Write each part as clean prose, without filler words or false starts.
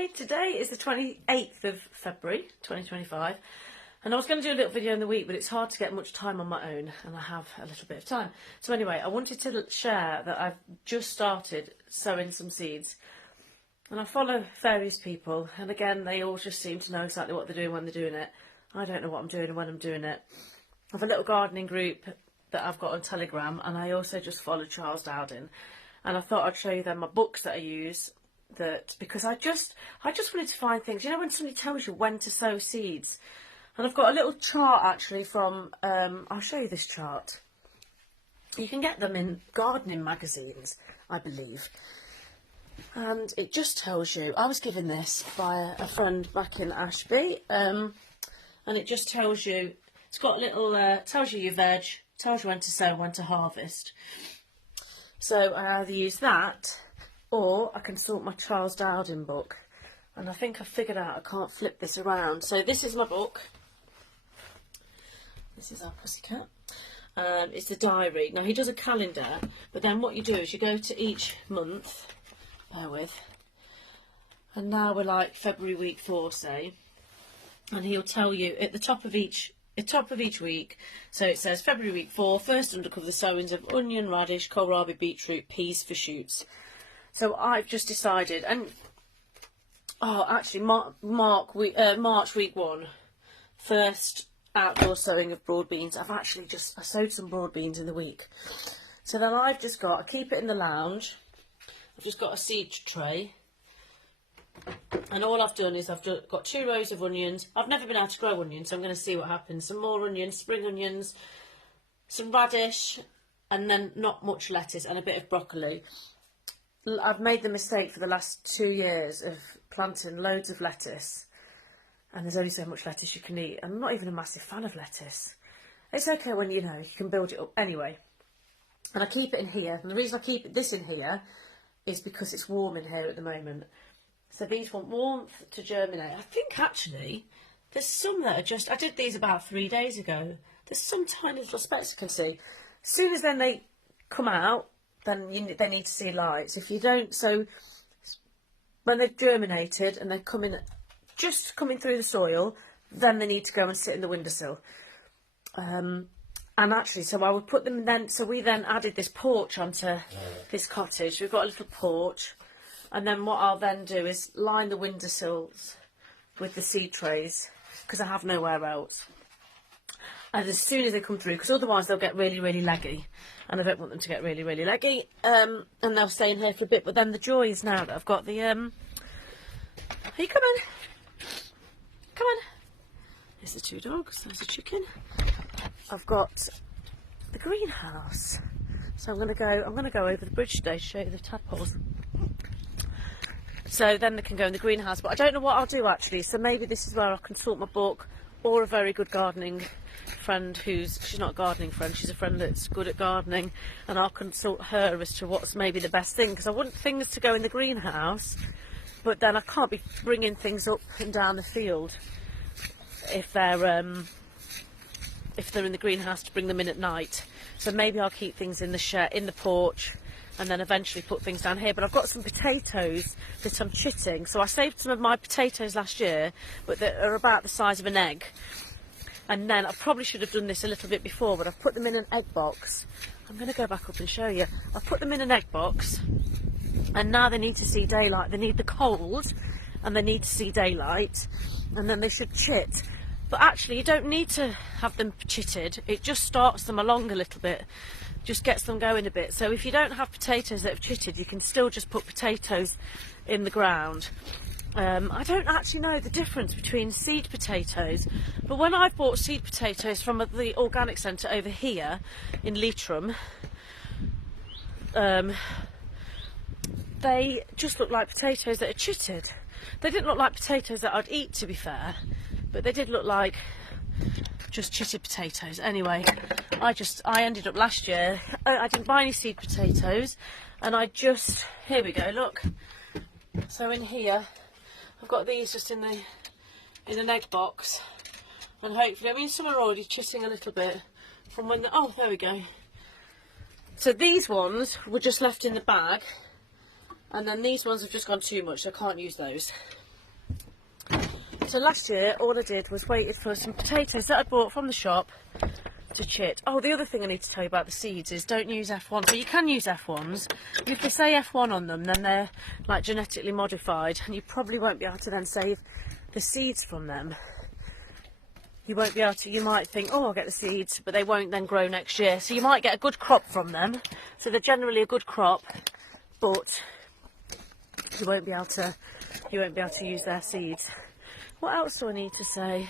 Hi, today is the 28th of February 2025 and I was going to do a little video in the week, but it's hard to get much time on my own and I have a little bit of time. So anyway, I wanted to share that I've just started sowing some seeds and I follow various people, and again they all just seem to know exactly what they're doing when they're doing it. I don't know what I'm doing and when I'm doing it. I have a little gardening group that I've got on Telegram, and I also just follow Charles Dowding, and I thought I'd show you then my books that I use, that because I just wanted to find things, you know, when somebody tells you when to sow seeds. And I've got a little chart actually from I'll show you this chart. You can get them in gardening magazines, I believe, and it just tells you. I was given this by a friend back in Ashby, and it just tells you, it's got a little tells you your veg, tells you when to sow, when to harvest. So I either use that, or I can sort my Charles Dowding book. And I think I've figured out I can't flip this around. So this is my book. This is our pussycat. It's the diary. Now he does a calendar, but then what you do is you go to each month, bear with, and now we're like February week 4, say, and he'll tell you at the top of each week. So it says February week 4, first undercover the sowings of onion, radish, kohlrabi, beetroot, peas for shoots. So I've just decided, and actually March week 1, first outdoor sowing of broad beans. I sowed some broad beans in the week. So then I keep it in the lounge. I've just got a seed tray, and all I've done is I've got 2 rows of onions. I've never been able to grow onions, so I'm going to see what happens. Some more onions, spring onions, some radish, and then not much lettuce, and a bit of broccoli. I've made the mistake for the last 2 years of planting loads of lettuce, and there's only so much lettuce you can eat. I'm not even a massive fan of lettuce. It's okay when you can build it up anyway. And I keep it in here, and the reason I keep this in here is because it's warm in here at the moment. So these want warmth to germinate. I think actually there's some that are just, I did these about 3 days ago. There's some tiny little specks you can see. As soon as then they come out, then they need to see light. So if you don't, so when they've germinated and they're just coming through the soil, then they need to go and sit in the windowsill. And actually, so I would put them then, so we then added this porch onto this cottage. We've got a little porch, and then what I'll then do is line the windowsills with the seed trays, because I have nowhere else. And as soon as they come through, because otherwise they'll get really, really leggy, and I don't want them to get really, really leggy, and they'll stay in here for a bit. But then the joy is now that I've got the, are you coming? Come on. There's the 2 dogs, there's a chicken. I've got the greenhouse. So I'm gonna go over the bridge today to show you the tadpoles. So then they can go in the greenhouse, but I don't know what I'll do actually. So maybe this is where I can sort my book, or a very good gardening friend she's not a gardening friend, she's a friend that's good at gardening, and I'll consult her as to what's maybe the best thing, because I want things to go in the greenhouse, but then I can't be bringing things up and down the field if they're in the greenhouse to bring them in at night. So maybe I'll keep things in the shed, in the porch, and then eventually put things down here. But I've got some potatoes that I'm chitting. So I saved some of my potatoes last year, but they are about the size of an egg. And then I probably should have done this a little bit before, but I've put them in an egg box. I'm going to go back up and show you. I've put them in an egg box, and now they need to see daylight. They need the cold, and they need to see daylight, and then they should chit. But actually you don't need to have them chitted. It just starts them along a little bit, just gets them going a bit. So if you don't have potatoes that have chitted, you can still just put potatoes in the ground. I don't actually know the difference between seed potatoes, but when I bought seed potatoes from the organic centre over here in Leitrim, they just look like potatoes that are chitted. They didn't look like potatoes that I'd eat, to be fair, but they did look like just chitted potatoes. Anyway, I ended up last year, I didn't buy any seed potatoes, and here we go, look. So in here, I've got these just in an egg box, and hopefully, I mean, some are already chitting a little bit from when oh, there we go. So these ones were just left in the bag, and then these ones have just gone too much, so I can't use those. So last year, all I did was waited for some potatoes that I bought from the shop to chit. Oh, the other thing I need to tell you about the seeds is don't use F1s. But you can use F1s. If they say F1 on them, then they're like genetically modified, and you probably won't be able to then save the seeds from them. You won't be able to, you might think, oh, I'll get the seeds, but they won't then grow next year. So you might get a good crop from them. So they're generally a good crop, but you won't be able to use their seeds. What else do I need to say?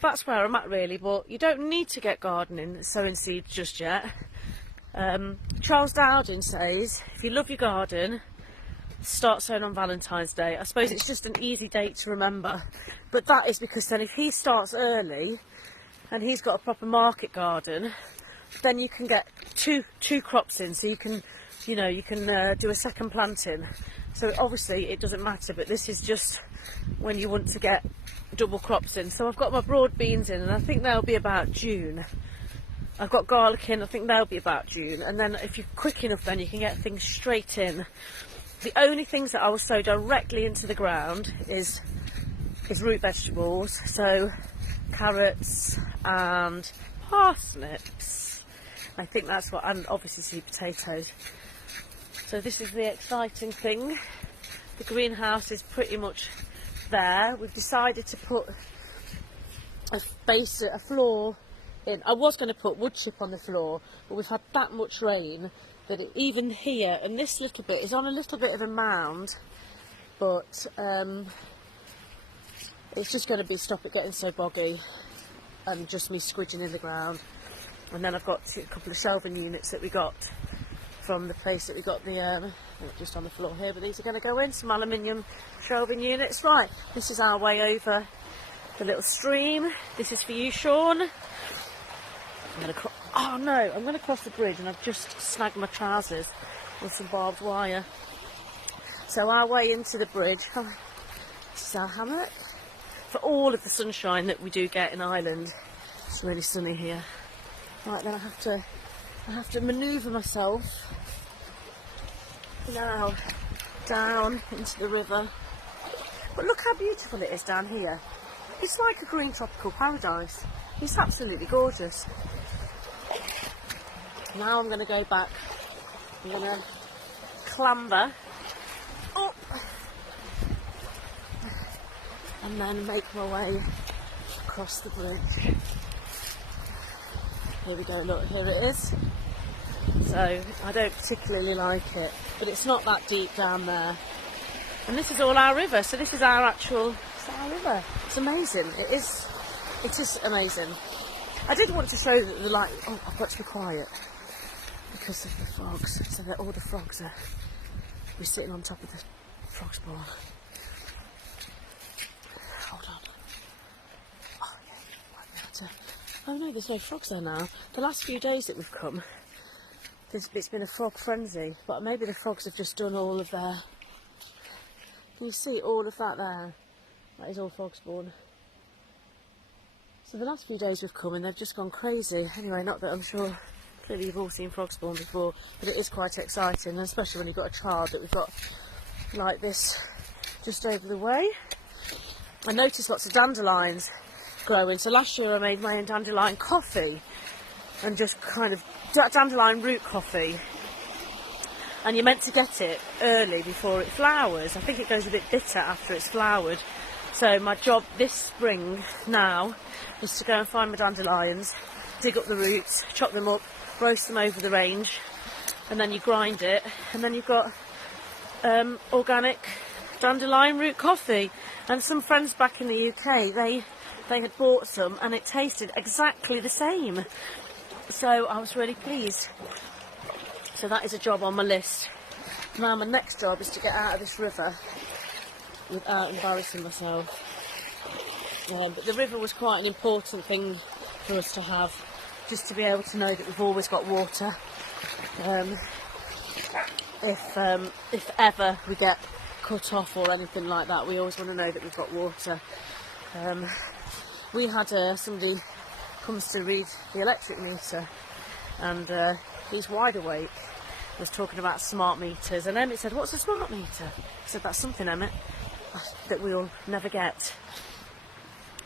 That's where I'm at really, but you don't need to get gardening, sowing seeds just yet. Charles Dowden says, if you love your garden, start sowing on Valentine's Day. I suppose it's just an easy date to remember, but that is because then if he starts early and he's got a proper market garden, then you can get two crops in, so you can do a second planting. So obviously it doesn't matter, but this is just when you want to get double crops in. So I've got my broad beans in, and I think they'll be about June. I've got garlic in, I think they'll be about June, and then if you're quick enough then you can get things straight in. The only things that I will sow directly into the ground is root vegetables, so carrots and parsnips. I think that's what, and obviously sweet potatoes. So this is the exciting thing. The greenhouse is pretty much there. We've decided to put a floor in. I was going to put wood chip on the floor, but we've had that much rain that even here, and this little bit is on a little bit of a mound, but it's just going to stop it getting so boggy and just me squidging in the ground. And then I've got a couple of shelving units that we got from the place that we got the just on the floor here, but these are going to go in, some aluminium shelving units. Right, this is our way over the little stream. This is for you, Sean. I'm going to cross the bridge, and I've just snagged my trousers with some barbed wire. So our way into the bridge, this is our hammock. For all of the sunshine that we do get in Ireland, it's really sunny here. Right, then I have to manoeuvre myself now down into the river. But look how beautiful it is down here. It's like a green tropical paradise. It's absolutely gorgeous. Now I'm going to go back. I'm going to clamber up and then make my way across the bridge. Here we go, look, here it is. So I don't particularly like it, but it's not that deep down there. And this is all our river, so this is our river. It's amazing. It is amazing. I did want to show that the light. Oh, I've got to be quiet because of the frogs. So that all the frogs we're sitting on top of the frog spawn. Hold on. Oh yeah, oh no, there's no frogs there now. The last few days that we've come, it's been a frog frenzy, but maybe the frogs have just done all of their. Can you see all of that there? That is all frog spawn. So the last few days we've come and they've just gone crazy. Anyway, not that I'm sure, clearly you've all seen frog spawn before, but it is quite exciting, especially when you've got a child that we've got like this just over the way. I noticed lots of dandelions growing. So last year I made my own dandelion coffee, and just kind of dandelion root coffee. And you're meant to get it early before it flowers. I think it goes a bit bitter after it's flowered. So my job this spring now is to go and find my dandelions, dig up the roots, chop them up, roast them over the range, and then you grind it, and then you've got organic dandelion root coffee. And some friends back in the UK, they had bought some and it tasted exactly the same. So I was really pleased. So that is a job on my list. Now my next job is to get out of this river without embarrassing myself. But the river was quite an important thing for us to have, just to be able to know that we've always got water. If ever we get cut off or anything like that, we always want to know that we've got water. We had somebody comes to read the electric meter, and he's wide awake, was talking about smart meters, and Emmett said, "What's a smart meter?" I said, "That's something, Emmett, that we'll never get."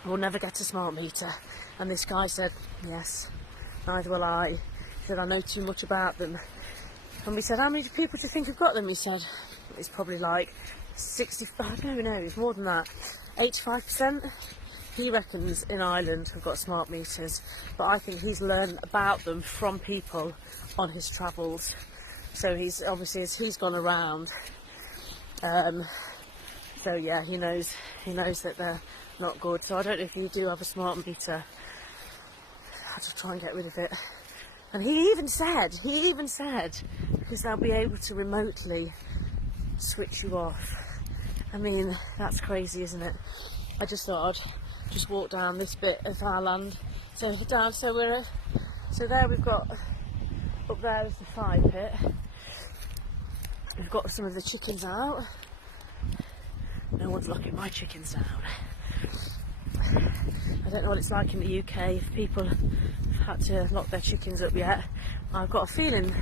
we'll never get a smart meter. And this guy said, yes, neither will I. He said, I know too much about them. And we said, how many people do you think have got them? He said, it's probably like 65, no, it's more than that, 85%. He reckons in Ireland have got smart meters, but I think he's learned about them from people on his travels. So he's obviously, as he's gone around, so yeah, he knows that they're not good. So I don't know if you do have a smart meter, I'll just try and get rid of it. And he even said, because they'll be able to remotely switch you off. I mean, that's crazy, isn't it? I just thought I'd just walk down this bit of our land. So there we've got, up there is the fire pit. We've got some of the chickens out. No one's locking my chickens down. I don't know what it's like in the UK, if people have had to lock their chickens up yet. I've got a feeling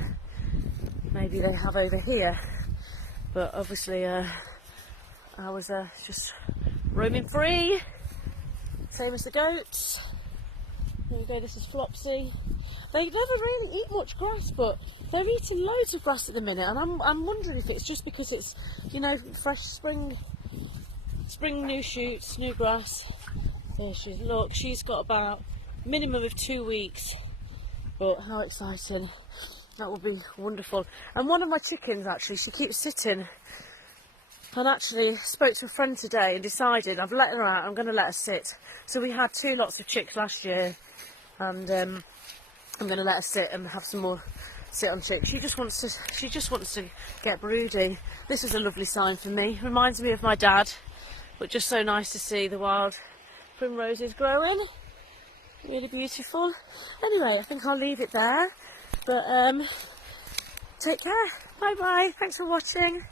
maybe they have over here, but obviously I was just roaming free, same as the goats. There we go, this is Flopsy. They never really eat much grass, but they're eating loads of grass at the minute, and I'm wondering if it's just because it's, you know, fresh spring new shoots, new grass. There she is. Look, she's got about a minimum of 2 weeks, but how exciting. That will be wonderful. And one of my chickens, actually, she keeps sitting, and actually spoke to a friend today and decided I've let her out, I'm going to let her sit. So we had 2 lots of chicks last year, and I'm going to let her sit and have some more sit on chicks. She just wants to get broody. This is a lovely sign for me. Reminds me of my dad, but just so nice to see the wild primroses growing. Really beautiful. Anyway, I think I'll leave it there, but take care. Bye bye. Thanks for watching.